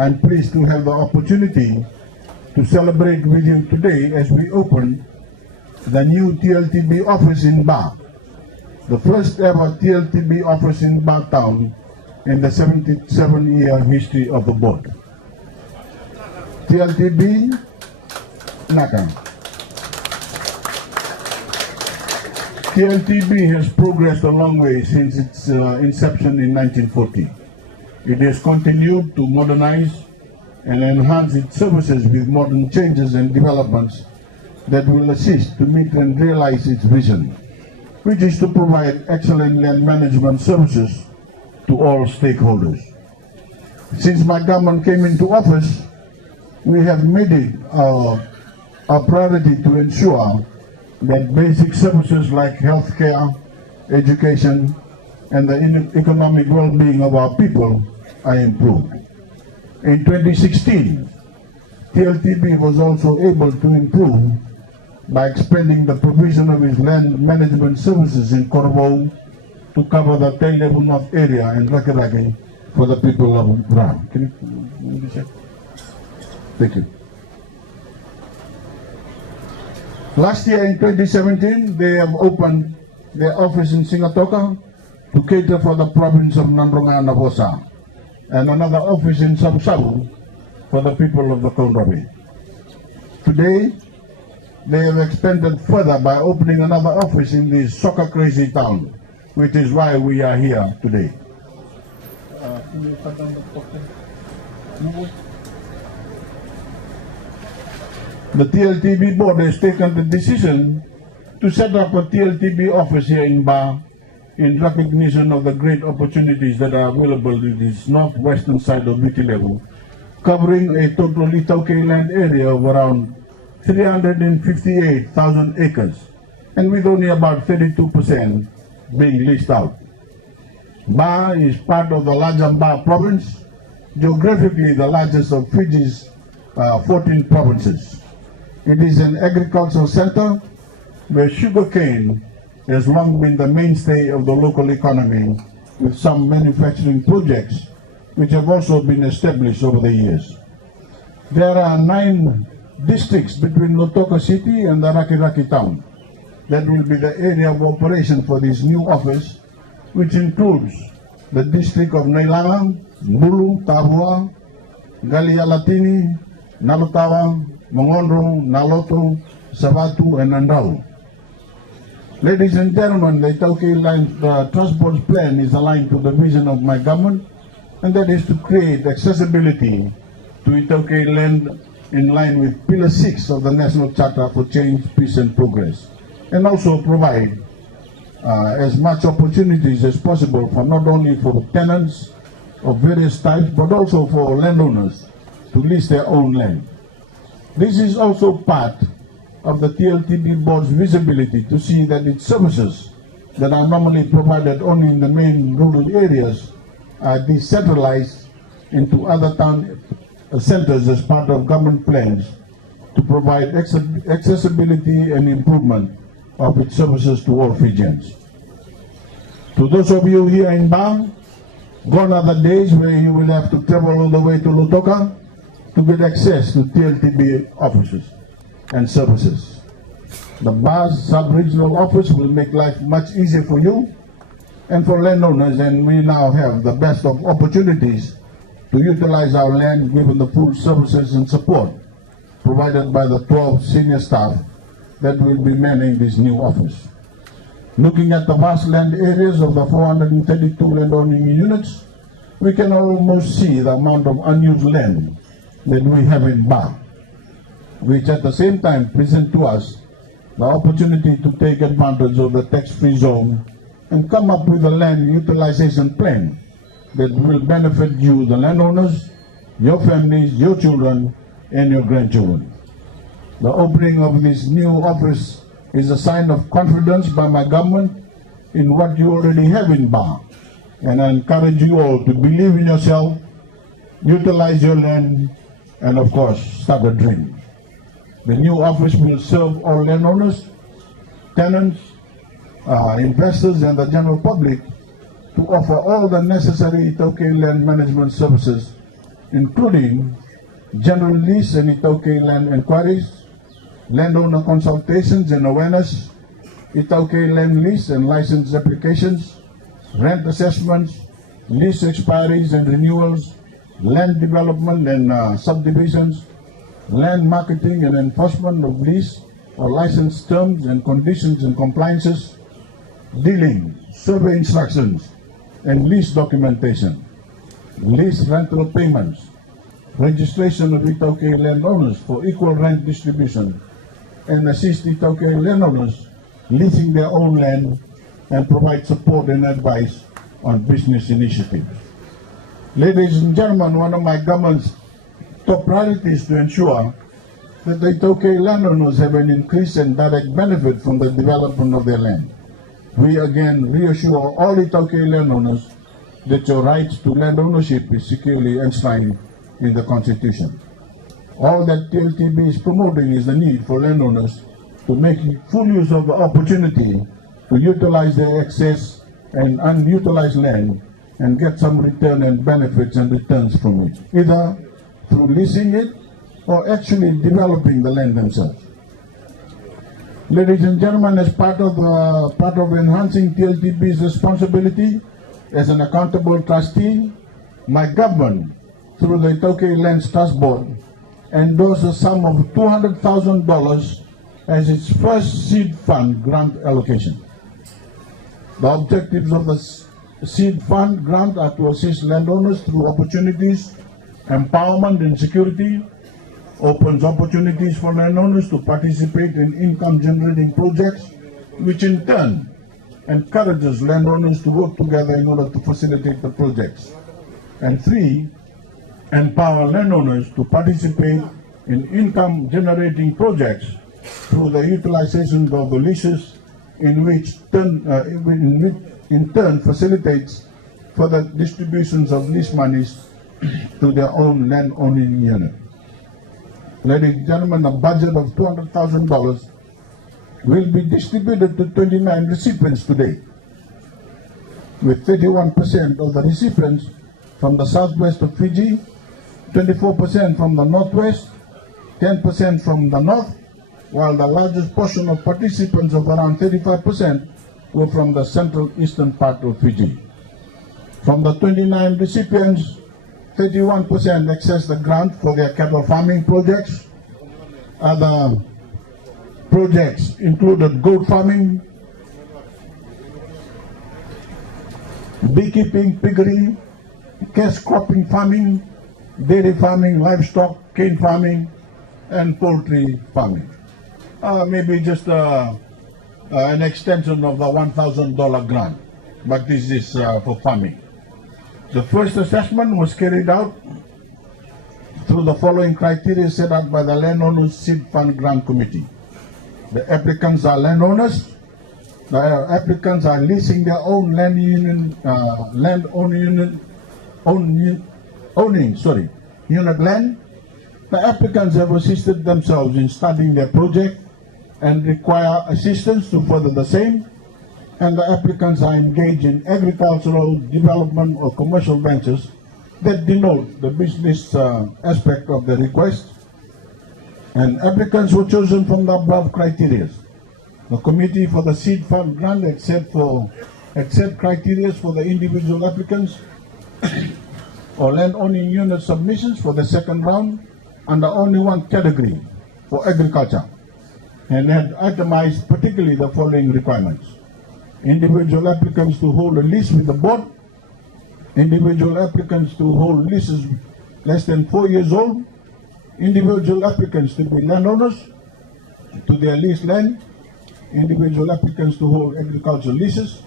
I'm pleased to have the opportunity to celebrate with you today as we open the new TLTB office in Ba, the first ever TLTB office in Ba town in the 77-year history of the board. TLTB Naka. TLTB has progressed a long way since its inception in 1940. It has continued to modernize and enhance its services with modern changes and developments that will assist to meet and realize its vision, which is to provide excellent land management services to all stakeholders. Since my government came into office, we have made it a priority to ensure that basic services like healthcare, education, and the economic well-being of our people are improved. In 2016, TLTB was also able to improve by expanding the provision of its land management services in Corvo to cover the Taylor North area and Rakiraki for the people of Ram. Can you check? Thank you. Last year in 2017, they have opened their office in Singatoka to cater for the province of Nandronga Nabosa, and another office in Sabu for the people of the Konrabi. Today, they have expanded further by opening another office in this soccer-crazy town, which is why we are here today. The TLTB board has taken the decision to set up a TLTB office here in Ba in recognition of the great opportunities that are available in this northwestern side of Vitilevu, covering a total Itauke land area of around 358,000 acres, and with only about 32% being leased out. Ba is part of the larger Ba province, geographically the largest of Fiji's 14 provinces. It is an agricultural center where sugarcane has long been the mainstay of the local economy, with some manufacturing projects which have also been established over the years. There are 9 districts between Lautoka City and the Rakiraki town that will be the area of operation for this new office, which includes the district of Nailanga, Bulu, Tabua, Galialatini, Nalutawa, Mongondro, Naloto, Savatu, and Nandau. Ladies and gentlemen, the Itauke Transport Plan is aligned to the vision of my government, and that is to create accessibility to Itauke land in line with Pillar 6 of the National Charter for Change, Peace and Progress, and also provide as much opportunities as possible for not only for tenants of various types, but also for landowners to lease their own land. This is also part of the TLTB board's visibility to see that its services that are normally provided only in the main rural areas are decentralized into other town centers as part of government plans to provide accessibility and improvement of its services to all Fijians. To those of you here in Ba, gone are the days where you will have to travel all the way to Lautoka to get access to TLTB offices and services. The Ba's sub-regional office will make life much easier for you and for landowners, and we now have the best of opportunities to utilize our land given the full services and support provided by the 12 senior staff that will be manning this new office. Looking at the vast land areas of the 432 landowning units, we can almost see the amount of unused land that we have in Ba, which at the same time present to us the opportunity to take advantage of the tax-free zone and come up with a land utilization plan that will benefit you, the landowners, your families, your children, and your grandchildren. The opening of this new office is a sign of confidence by my government in what you already have in Ba, and I encourage you all to believe in yourself, utilize your land, and of course, start a dream. The new office will serve all landowners, tenants, investors, and the general public to offer all the necessary Itauke land management services including general lease and Itaukei land inquiries, landowner consultations and awareness, Itaukei land lease and license applications, rent assessments, lease expiries and renewals, land development and subdivisions, land marketing and enforcement of lease or license terms and conditions and compliances, dealing, survey instructions, and lease documentation, lease rental payments, registration of Itaukei landowners for equal rent distribution, and assist Itaukei landowners leasing their own land and provide support and advice on business initiatives. Ladies and gentlemen, one of my government's top priorities is to ensure that the Itaukei landowners have an increased and direct benefit from the development of their land. We again reassure all Itaukei landowners that your right to land ownership is securely enshrined in the Constitution. All that TLTB is promoting is the need for landowners to make full use of the opportunity to utilize their excess and unutilized land and get some return and benefits and returns from it, either through leasing it or actually developing the land themselves. Ladies and gentlemen, as part of enhancing TLTB's responsibility as an accountable trustee, my government, through the Itaukei Lands Trust Board, endorsed a sum of $200,000 as its first seed fund grant allocation. The objectives of the seed fund grant are to assist landowners through opportunities, empowerment and security, opens opportunities for landowners to participate in income-generating projects, which in turn encourages landowners to work together in order to facilitate the projects. And 3, empower landowners to participate in income-generating projects through the utilization of the leases, in which in turn facilitates further distributions of lease monies to their own land-owning unit. Ladies and gentlemen, a budget of $200,000 will be distributed to 29 recipients today, with 31% of the recipients from the southwest of Fiji, 24% from the northwest, 10% from the north, while the largest portion of participants of around 35% were from the central eastern part of Fiji. From the 29 recipients, 31% accessed the grant for their cattle farming projects. Other projects included goat farming, beekeeping, piggery, cash cropping farming, dairy farming, livestock, cane farming, and poultry farming. Maybe just an extension of the $1,000 grant, but this is for farming. The first assessment was carried out through the following criteria set out by the Landowners Seed Fund Grant Committee. The applicants are landowners. The applicants are leasing their own unit land. The applicants have assisted themselves in studying their project and require assistance to further the same, and the applicants are engaged in agricultural development or commercial ventures that denote the business aspect of the request, and applicants were chosen from the above criteria. The committee for the seed fund grant accept criteria for the individual applicants or land-owning unit submissions for the second round under only one category for agriculture, and had itemized particularly the following requirements: individual applicants to hold a lease with the board, individual applicants to hold leases less than 4 years old, individual applicants to be landowners to their leased land, individual applicants to hold agricultural leases,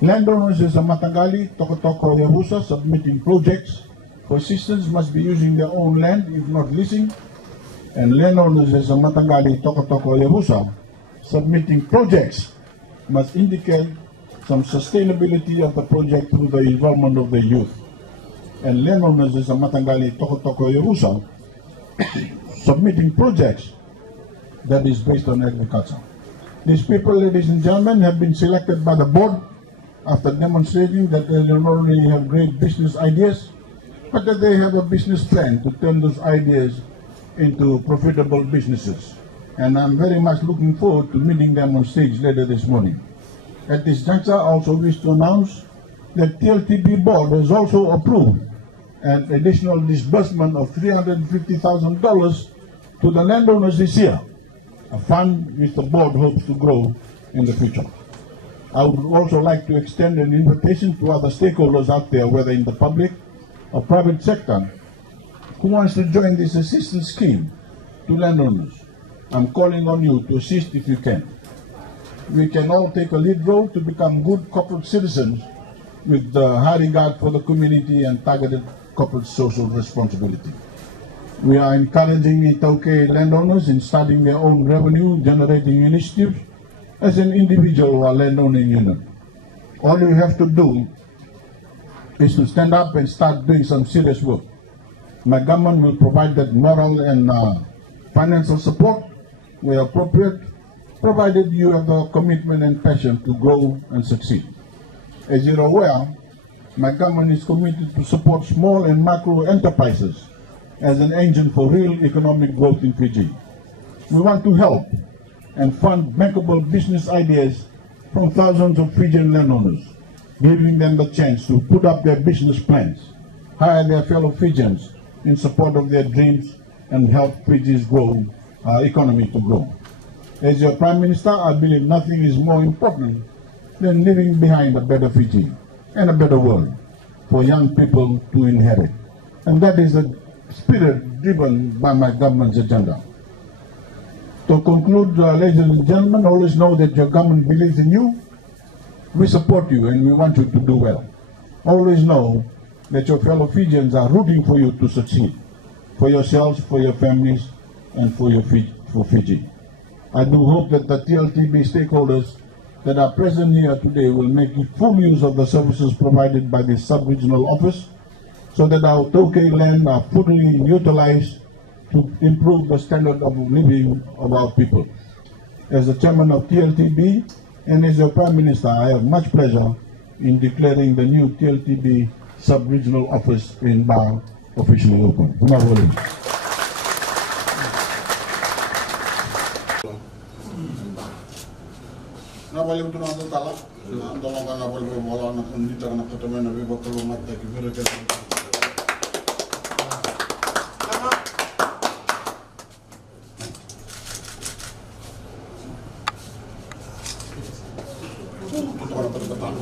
landowners as a Matagali, Tokotoko, Yahusa submitting projects for assistance must be using their own land if not leasing, and landowners as a Matagali, Tokotoko, Yahusa submitting projects must indicate some sustainability of the project through the involvement of the youth, and landowners as a Matagali, Tokotoko, Yahusa submitting projects that is based on agriculture. These people, ladies and gentlemen, have been selected by the board after demonstrating that they not only have great business ideas, but that they have a business plan to turn those ideas into profitable businesses. And I'm very much looking forward to meeting them on stage later this morning. At this juncture, I also wish to announce that TLTB board has also approved an additional disbursement of $350,000 to the landowners this year, a fund which the board hopes to grow in the future. I would also like to extend an invitation to other stakeholders out there, whether in the public or private sector, who wants to join this assistance scheme to landowners. I'm calling on you to assist if you can. We can all take a lead role to become good corporate citizens with high regard for the community and targeted corporate social responsibility. We are encouraging the Tauke landowners in starting their own revenue-generating initiatives as an individual or landowning unit. All you have to do is to stand up and start doing some serious work. My government will provide that moral and financial support where appropriate, provided you have a commitment and passion to grow and succeed. As you're aware, my government is committed to support small and micro enterprises as an engine for real economic growth in Fiji. We want to help and fund bankable business ideas from thousands of Fijian landowners, giving them the chance to put up their business plans, hire their fellow Fijians in support of their dreams, and help Fiji's economy to grow. As your Prime Minister, I believe nothing is more important than leaving behind a better Fiji and a better world for young people to inherit. And that is the spirit driven by my government's agenda. To conclude, ladies and gentlemen, always know that your government believes in you. We support you and we want you to do well. Always know that your fellow Fijians are rooting for you to succeed, for yourselves, for your families, and for Fiji. I do hope that the TLTB stakeholders that are present here today will make full use of the services provided by this sub-regional office so that our Tauke land are fully utilized to improve the standard of living of our people. As the chairman of TLTB and as your Prime Minister, I have much pleasure in declaring the new TLTB sub-regional office in Ba officially open. Nabali betul nanti talak, tolong kan nabali berbola nak mendita nak ketemu nabi bakal mata kibir ke. Kita orang terdepan.